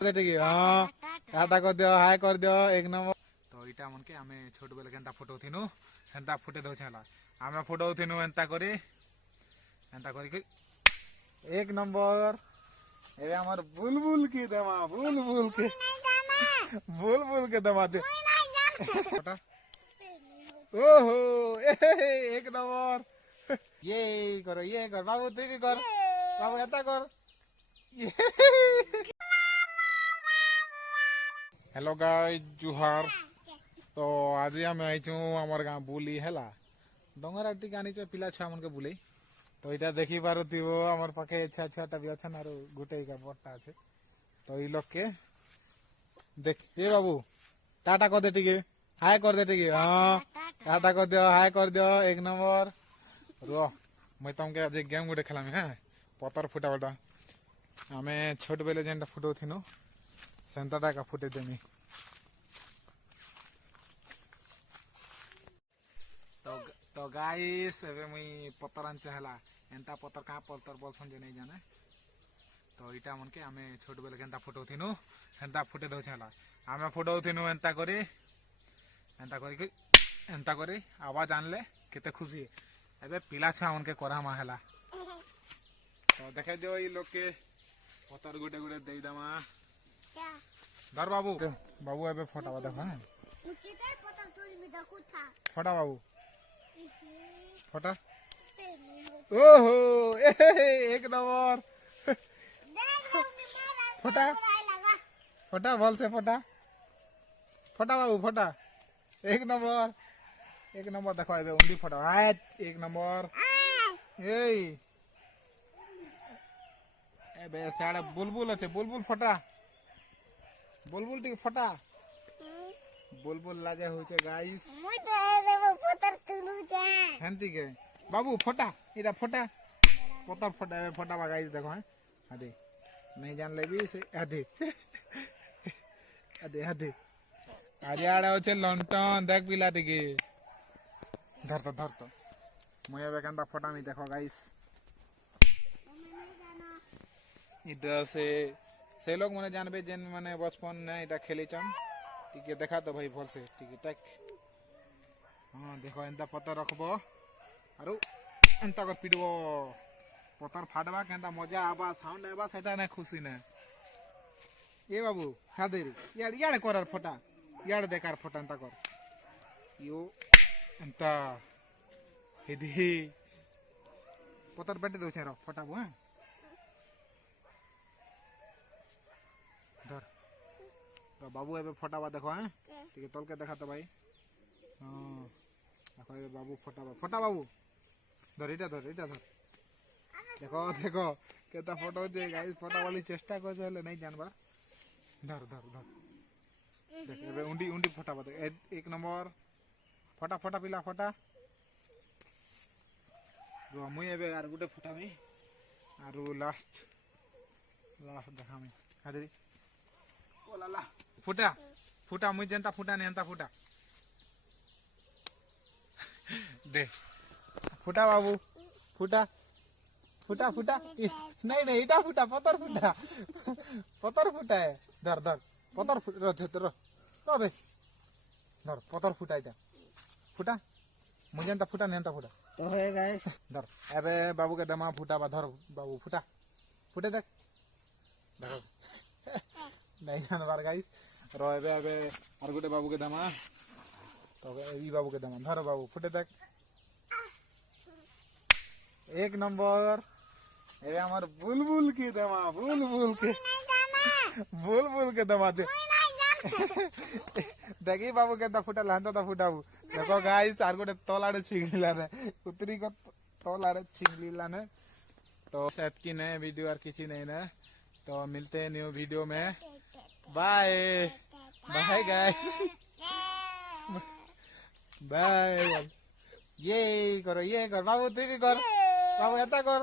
हाँ टाटा कर दियो हाय कर दियो एक नंबर। तो इटा मन के आमे छोट बेले केनता फोटो थिनु सेंता फुटे दो छला आमे फोटो थिनु एंता करी एक नंबर। एबे हमर बुलबुल के दमा बुलबुल के दमा दे ओहो एक नंबर। ये कर बाबू तू भी कर बाबू ऐसा कर। हेलो गाइस जुहार। तो आज आम आईचु आमर गाँ बुली है डंगर आटी आनी पिला छुआ मन के बुले। तो इटा देखी पारुथिव आमर पाखे छुआ छुआटा भी अच्छा आर गोटे बड़टा अच्छे। तो ये लोग के देख ये बाबू टाटा कर दे टिके हाय कर दे टिके हाँ टाटा कर दियो हाय कर दियो एक नंबर। रुह मुई तुमके आज गेम गोटे खेलामी हाँ पतर फुटा बटा आमे छोट बेले जेनटा फुटो थिनु सेंताटा का फुटे देमी। तो गाइस एबे मुई पतर आनचे हला एंता पतर का पतर बोलसन जे नहीं जाने। तो इटा मन के आमे छोट बेले केनता फुटो थिनु सेंता फुटे दो छला आमे फुटो थिनु एंता करी आवाज आनले केते खुशी एबे पिला छुआ मन के करा मा हला। तो देखे दियो ई लोग के पतर गुटे गुटे देई दमा धर बाबू बाबू एबे फटावा देखो हां फटा बाबू फटा ओहो एक नंबर फटा फटा बॉल से फटा बाबू फटा एक नंबर देखो एबे उंडी फटा हाय एक नंबर। एबे साडे बुलबुल अच्छे बुलबुल फटा बुलबुल टी फटा बुलबुल लागे होचे गाइस मुई तो एबे पतर तुलु जा हंती के बाबू फटा इरा फटा पतर फटा फटा बा गाइस देखो हैं आदे नहीं जान लेबी से आदे अरे आड़े होचे लंटन देख पिला टिके धर तो मुई एबे केनता फटा मी देखो गाइस इधर से लोग मने जानबे जेन माने बचपन ने इटा खेली चम टिके देखा तो भाई भल से टिके टेक हां देखो एंता पत्थर रखबो आरो एंता कर पिडबो पत्थर फाटबा केंता मजा आबा साउंड आबा सेटा ने खुशी ने ए बाबू हादेरी यार करार फटा यार देकार फटा एंता कर यो एंता हेदी पत्थर बेटे दो छेरो फटाबो हैं धर तो बाबू एबे फटावा देखो हैं ठीक है तोल के देखा तो भाई हां देखो ए बाबू फटा बाबू धर इटा धर देखो केता फोटो जे गाइस फटा वाली चेष्टा कर जे नहीं जानबा धर देख एबे उंडी फटावा देख एक नंबर फटा पिला फटा रो मुई एबे यार गुटे फटामी आरो लास्ट देखामी हादरी ओलाला फुटा मुई जेंता फुटा ने एंता फुटा दे फुटा बाबू फुटा नहीं इटा फुटा पतर फुटा है धर पतर रो बे धर पतर फुटा इटा फुटा मुई जेंता फुटा ने एंता फुटा तो है गाइस धर एबे बाबू के दमा फुटा बा धर बाबू फुटे देख नहीं जानबार गाइस रो एबे और गोटे बाबू के दमा तो ई बाबू के दमा धर बाबू फुटे देख एक नंबर। एबे हमर बुलबुल के दमा दे देखी बाबू केता फुटा लांता ता फुटाबू देखो गाइस आर गोटे तलाड़े छिंगलिला ने उतरी को तलाड़े छिंगलिला ने। तो सेट की नए वीडियो और किसी नहीं ना तो मिलते हैं न्यू वीडियो में बाय गाइस बाय। ये कर बाबू तू भी कर बाबू ऐसा कर